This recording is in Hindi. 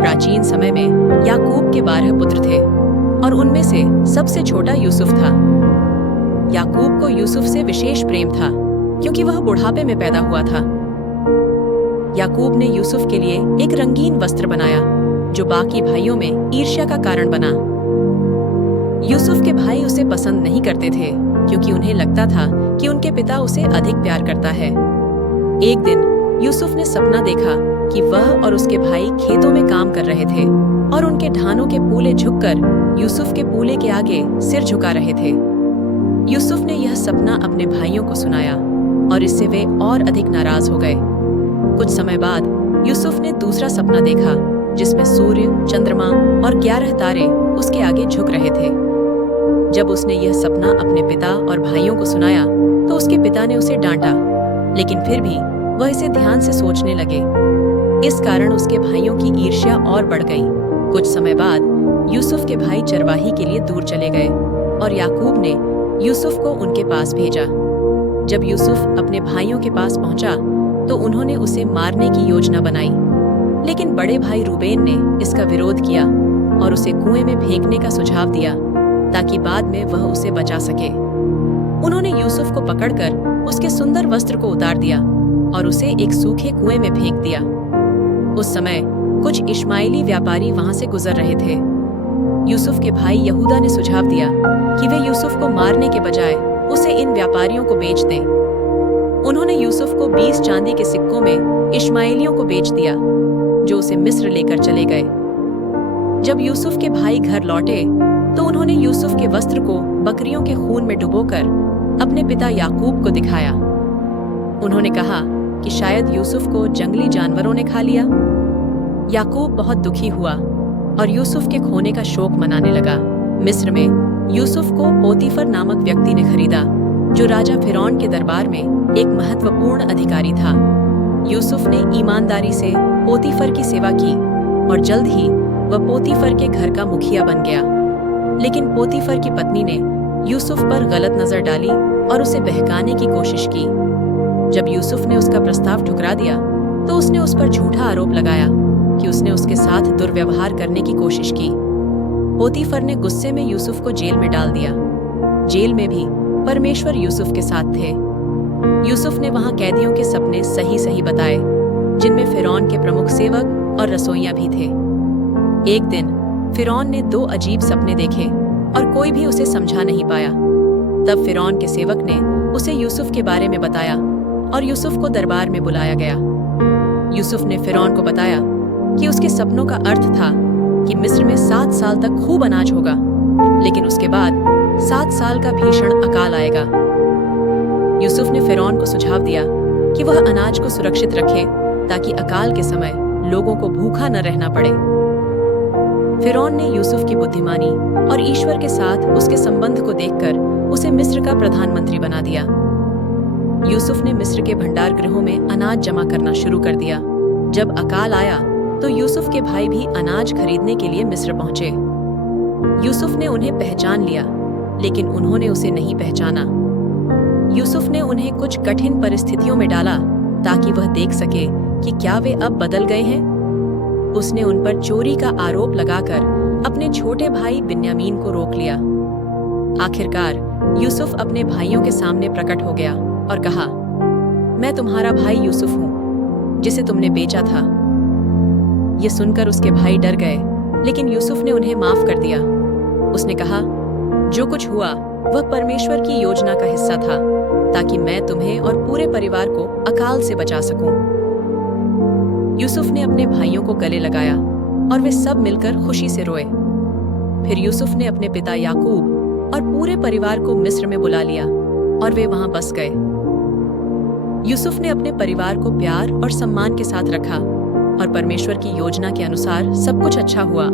प्राचीन समय में याकूब के 12 पुत्र थे और उनमें से सबसे छोटा यूसुफ था। याकूब को यूसुफ से विशेष प्रेम था क्योंकि वह बुढ़ापे में पैदा हुआ था। याकूब ने यूसुफ के लिए एक रंगीन वस्त्र बनाया जो बाकी भाइयों में ईर्ष्या का कारण बना। यूसुफ के भाई उसे पसंद नहीं करते थे क्योंकि उन्हें लगता था कि उनके पिता उसे अधिक प्यार करता है। एक दिन यूसुफ ने सपना देखा कि वह और उसके भाई खेतों में काम कर रहे थे और उनके ढानों के पूले झुककर यूसुफ के पूले के आगे सिर झुका रहे थे। यूसुफ ने यह सपना अपने भाइयों को सुनाया और इससे वे और अधिक नाराज हो गए। कुछ समय बाद यूसुफ ने दूसरा सपना देखा जिसमें सूर्य, चंद्रमा और 11 तारे उसके आगे झुक रहे थे। जब उसने यह सपना अपने पिता और भाइयों को सुनाया तो उसके पिता ने उसे डांटा, लेकिन फिर भी वह इसे ध्यान से सोचने लगे। इस कारण उसके भाइयों की ईर्ष्या और बढ़ गई। कुछ समय बाद यूसुफ के भाई चरवाही के लिए दूर चले गए और याकूब ने यूसुफ को उनके पास भेजा। जब यूसुफ अपने भाइयों के पास पहुंचा तो उन्होंने उसे मारने की योजना बनाई, लेकिन बड़े भाई रूबेन ने इसका विरोध किया और उसे कुएं में फेंकने का सुझाव दिया ताकि बाद में वह उसे बचा सके। उन्होंने यूसुफ को पकड़कर उसके सुंदर वस्त्र को उतार दिया और उसे एक सूखे कुएं में फेंक दिया। उस समय कुछ इश्माएली व्यापारी वहां से गुजर रहे थे। यूसुफ के भाई यहूदा ने सुझाव दिया कि वे यूसुफ को मारने के बजाय उसे इन व्यापारियों को बेच दें। उन्होंने यूसुफ को 20 चांदी के सिक्कों में इश्माएलियों को बेच दिया जो उसे मिस्र लेकर चले गए। जब यूसुफ के भाई घर लौटे तो उन्होंने यूसुफ के वस्त्र को बकरियों के खून में डुबोकर अपने पिता याकूब को दिखाया। उन्होंने कहा कि शायद यूसुफ को जंगली जानवरों ने खा लिया। याकूब बहुत दुखी हुआ और यूसुफ के खोने का शोक मनाने लगा। मिस्र में यूसुफ को पोतीफर नामक व्यक्ति ने खरीदा जो राजा फिरौन के दरबार में एक महत्वपूर्ण अधिकारी था। यूसुफ ने ईमानदारी से पोतीफर की सेवा की और जल्द ही वह पोतीफर के घर का मुखिया बन गया। लेकिन पोतीफर की पत्नी ने यूसुफ पर गलत नजर डाली और उसे बहकाने की कोशिश की। जब यूसुफ ने उसका प्रस्ताव ठुकरा दिया तो उसने उस पर झूठा आरोप लगाया कि उसने उसके साथ दुर्व्यवहार करने की कोशिश की। पोतीफर ने गुस्से में यूसुफ को जेल में डाल दिया। जेल में भी परमेश्वर यूसुफ के साथ थे। यूसुफ ने वहां कैदियों के सपने सही सही बताए, जिनमें फिरौन के प्रमुख सेवक और रसोइयां भी थे। एक दिन फिरौन ने 2 अजीब सपने देखे और कोई भी उसे समझा नहीं पाया। तब फिरौन के सेवक ने उसे यूसुफ के बारे में बताया और यूसुफ को दरबार में बुलाया गया। यूसुफ ने फिरौन को बताया कि उसके सपनों का अर्थ था कि मिस्र में 7 साल तक खूब अनाज होगा, लेकिन उसके बाद 7 साल का भीषण अकाल आएगा। यूसुफ ने फिरौन को सुझाव दिया कि वह अनाज को सुरक्षित रखे ताकि अकाल के समय लोगों को भूखा न रहना पड़े। फिरौन ने यूसुफ की बुद्धिमानी और ईश्वर के साथ उसके संबंध को देखकर उसे मिस्र का प्रधानमंत्री बना दिया। यूसुफ ने मिस्र के भंडार गृहों में अनाज जमा करना शुरू कर दिया। जब अकाल आया तो यूसुफ के भाई भी अनाज खरीदने के लिए मिस्र पहुंचे। यूसुफ ने उन्हें पहचान लिया, लेकिन उन्होंने उसे नहीं पहचाना। यूसुफ ने उन्हें कुछ कठिन परिस्थितियों में डाला ताकि वह देख सके कि क्या वे अब बदल गए हैं। उसने उन पर चोरी का आरोप लगाकर अपने छोटे भाई बिन्यामीन को रोक लिया। आखिरकार यूसुफ अपने भाइयों के सामने प्रकट हो गया और कहा, मैं तुम्हारा भाई यूसुफ हूँ जिसे तुमने बेचा था। ये सुनकर उसके भाई डर गए, लेकिन यूसुफ ने उन्हें माफ कर दिया। उसने कहा, जो कुछ हुआ वह परमेश्वर की योजना का हिस्सा था ताकि मैं तुम्हें और पूरे परिवार को अकाल से बचा सकूं। यूसुफ ने अपने भाइयों को गले लगाया और वे सब मिलकर खुशी से रोए। फिर यूसुफ ने अपने पिता याकूब और पूरे परिवार को मिस्र में बुला लिया और वे वहां बस गए। यूसुफ ने अपने परिवार को प्यार और सम्मान के साथ रखा और परमेश्वर की योजना के अनुसार सब कुछ अच्छा हुआ।